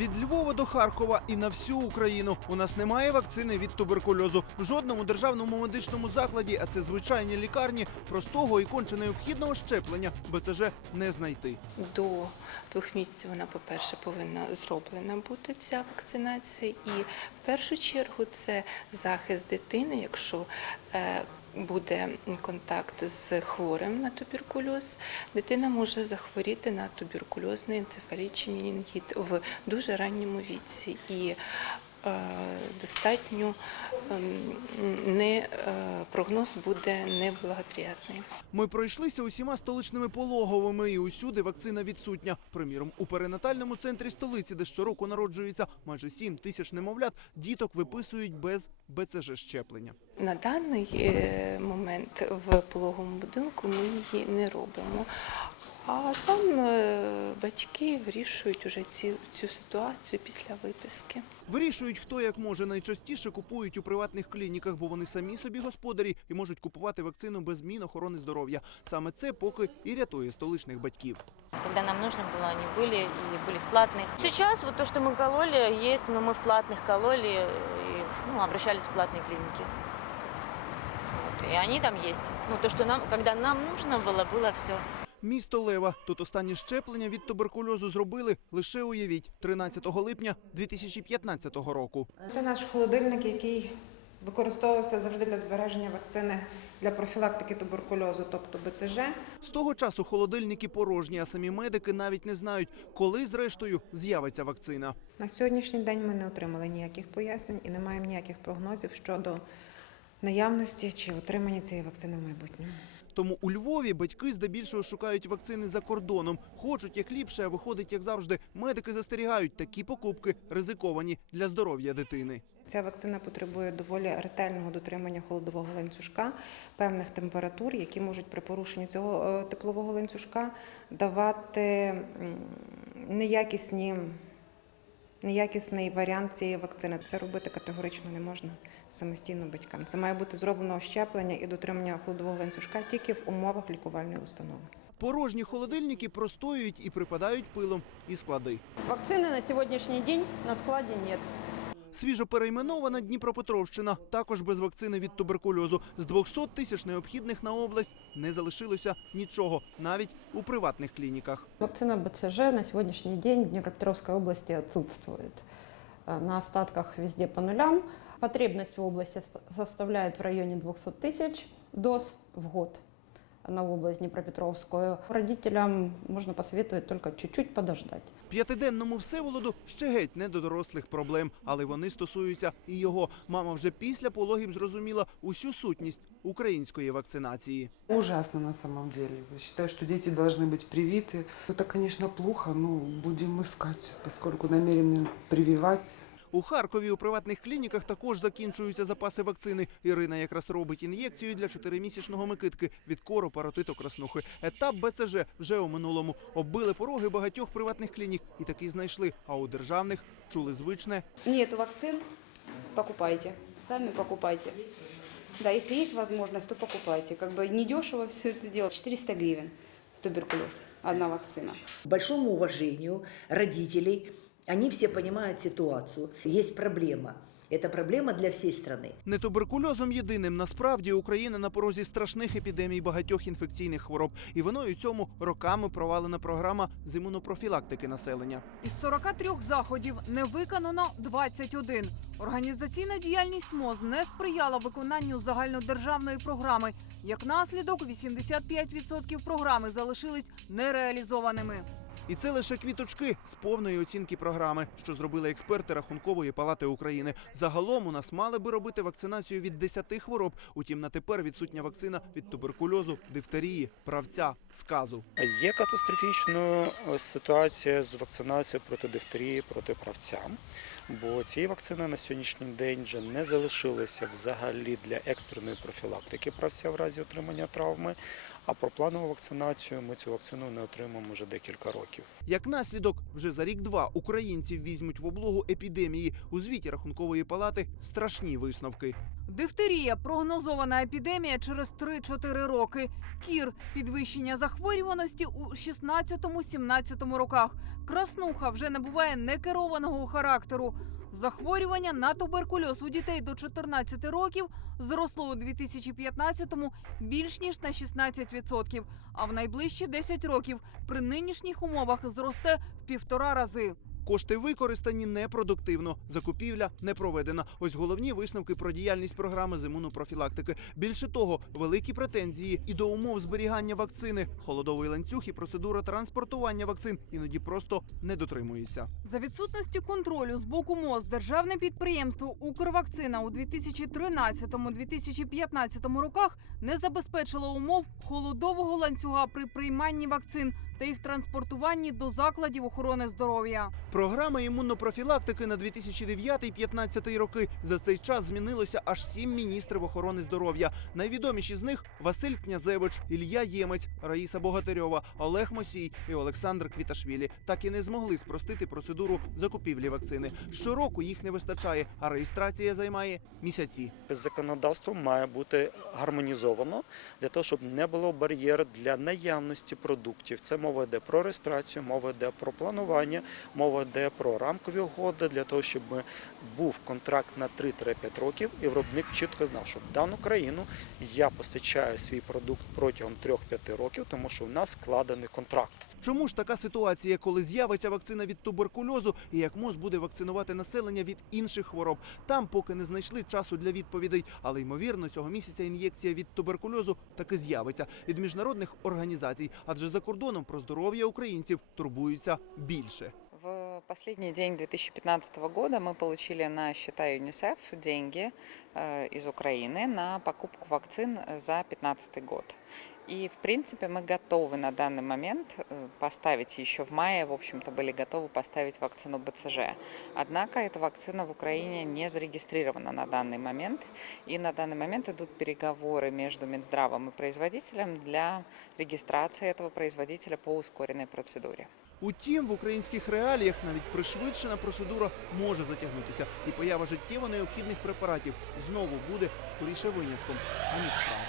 Від Львова до Харкова і на всю Україну у нас немає вакцини від туберкульозу. В жодному державному медичному закладі, а це звичайні лікарні, простого і конче необхідного щеплення БЦЖ не знайти. До двох місяців вона, по-перше, повинна зроблена бути ця вакцинація. І в першу чергу це захист дитини, якщо е, буде контакт з хворим на туберкульоз, дитина може захворіти на туберкульозний енцефалічний менінгіт в дуже ранньому віці. І достатньо ем, не, е, прогноз буде неблагоприятний. Ми пройшлися усіма столичними пологовими, і усюди вакцина відсутня. Приміром, у перинатальному центрі столиці, де щороку народжується майже 7 тисяч немовлят, діток виписують без БЦЖ щеплення. На даний е, момент в пологовому будинку ми її не робимо. А там е, батьки вирішують уже ці, цю ситуацію після виписки. Вирішують, хто як може. Найчастіше купують у приватних клініках, бо вони самі собі господарі і можуть купувати вакцину без змін охорони здоров'я. Саме це поки і рятує столичних батьків. Когда нам нужно было, они были и были в платных. Сейчас вот то, что мы кололи, есть, но мы в платных кололи и ну, обращались в платные клиники. Вот, и они там есть. Ну, то, что нам, когда нам нужно было, было все. Місто Лева. Тут останнє щеплення від туберкульозу зробили лише уявіть 13 липня 2015 року. Це наш холодильник, який використовувався завжди для збереження вакцини для профілактики туберкульозу, тобто БЦЖ. З того часу холодильники порожні, а самі медики навіть не знають, коли зрештою з'явиться вакцина. На сьогоднішній день ми не отримали ніяких пояснень і не маємо ніяких прогнозів щодо наявності чи отримання цієї вакцини в майбутньому. Тому у Львові батьки здебільшого шукають вакцини за кордоном. Хочуть як ліпше, а виходить як завжди. Медики застерігають, такі покупки ризиковані для здоров'я дитини. Ця вакцина потребує доволі ретельного дотримання холодового ланцюжка, певних температур, які можуть при порушенні цього е, теплового ланцюжка давати неякісні, неякісний варіант цієї вакцини. Це робити категорично не можна самостійно батькам. Це має бути зроблено щеплення і дотримання холодового ланцюжка тільки в умовах лікувальної установи. Порожні холодильники простоюють і припадають пилом і склади. Вакцини на сьогоднішній день на складі нет. Свіжо перейменована Дніпропетровщина, також без вакцини від туберкульозу. З 200 тисяч необхідних на область не залишилося нічого, навіть у приватних клініках. Вакцина БЦЖ на сегодняшний день в Днепропетровской области отсутствует. Э, На остатках везде по нулям. Потребность в области с- составляет в районе 200 тысяч доз в год на область Днепропетровскую. Родителям можно посоветовать только чуть-чуть подождать. П'ятиденному Всеволоду ще геть не до дорослих проблем, але вони стосуються і його. Мама вже після пологів зрозуміла усю сутність української вакцинації. Ужасно на самом деле. Я считаю, что дети должны быть привиты. Это, конечно, плохо, но будем искать, поскольку намерены прививать. У Харкові у приватних клініках також закінчуються запаси вакцини. Ірина якраз робить ін'єкцію для чотиримісячного Микитки від кору, паротиту, краснухи. Етап БЦЖ вже у минулому. Оббили пороги багатьох приватних клінік і таки знайшли. А у державних чули звичне. Нет вакцин, покупайте. Сами покупайте. Да, если есть возможность, то покупайте. Как бы недешево все это делать. 400 гривен туберкулез, одна вакцина. большому уважению родителей. Они все понимают ситуацию. Есть проблема. Это проблема для всей страны. Не туберкульозом єдиним насправді Україна на порозі страшних епідемій багатьох інфекційних хвороб, і виною цьому роками провалена програма з імунопрофілактики населення. Із 43 заходів не виконано 21. Організаційна діяльність МОЗ не сприяла виконанню загальнодержавної програми. Як наслідок, 85% програми залишились нереалізованими. І це лише квіточки з повної оцінки програми, що зробили експерти Рахункової палати України. Загалом у нас мали би робити вакцинацію від 10 хвороб. Утім, на тепер відсутня вакцина від туберкульозу, дифтерії, правця, сказу. Є катастрофічною е, ситуація з вакцинацією проти дифтерії, проти правця, бо цієї вакцини на сьогоднішній день вже не залишилося взагалі для екстреної профілактики правця в разі отримання травми. А про планову вакцинацію ми цю вакцину не отримаємо вже декілька років. Як наслідок, вже за рік-два українців візьмуть в облогу епідемії. У звіті рахункової палати страшні висновки. Дифтерія прогнозована епідемія через 3-4 роки. Кір підвищення захворюваності у 16-17 роках. Краснуха вже набуває некерованого характеру. Захворювання на туберкульоз у дітей до 14 років зросло у 2015-му більш ніж на 16%, а в найближчі 10 років при нинішніх умовах зросте в півтора рази. Кошти використані непродуктивно, закупівля не проведена. Ось головні висновки про діяльність програми з імунопрофілактики. Більше того, великі претензії і до умов зберігання вакцини. Холодовий ланцюг і процедура транспортування вакцин іноді просто не дотримуються. За відсутності контролю з боку МОЗ державне підприємство Укрвакцина у 2013-2015 роках не забезпечило умов холодового ланцюга при прийманні вакцин та їх транспортуванні до закладів охорони здоров'я. Програма імунопрофілактики на 2009-2015 роки. За цей час змінилося аж сім міністрів охорони здоров'я. Найвідоміші з них Василь Князевич, Ілля Ємець, Раїса Богатирьова, Олег Мосій і Олександр Квіташвілі. Так і не змогли спростити процедуру закупівлі вакцини. Щороку їх не вистачає, а реєстрація займає місяці. Законодавство має бути гармонізовано для того, щоб не було бар'єр для наявності продуктів. Це мова йде про реєстрацію, мова йде про планування, мова йде про рамкові угоди для того, щоб був контракт на 3-5 років, і виробник чітко знав, що в дану країну я постачаю свій продукт протягом 3-5 років, тому що в нас складений контракт. Чому ж така ситуація, коли з'явиться вакцина від туберкульозу, і як МОЗ буде вакцинувати населення від інших хвороб? Там поки не знайшли часу для відповідей, але ймовірно, цього місяця ін'єкція від туберкульозу таки з'явиться від міжнародних організацій, адже за кордоном про здоров'я українців турбуються більше. В последний день 2015 года мы получили на счета ЮНИСЕФ деньги э, из Украины на покупку вакцин за 2015 год. И, в принципе, мы готовы на данный момент э, поставить, еще в мае, в общем-то, были готовы поставить вакцину БЦЖ. Однако эта вакцина в Украине не зарегистрирована на данный момент. И на данный момент идут переговоры между Минздравом и производителем для регистрации этого производителя по ускоренной процедуре. Утім, в українських реаліях навіть пришвидшена процедура може затягнутися, і поява життєво необхідних препаратів знову буде скоріше винятком, аніж правилом.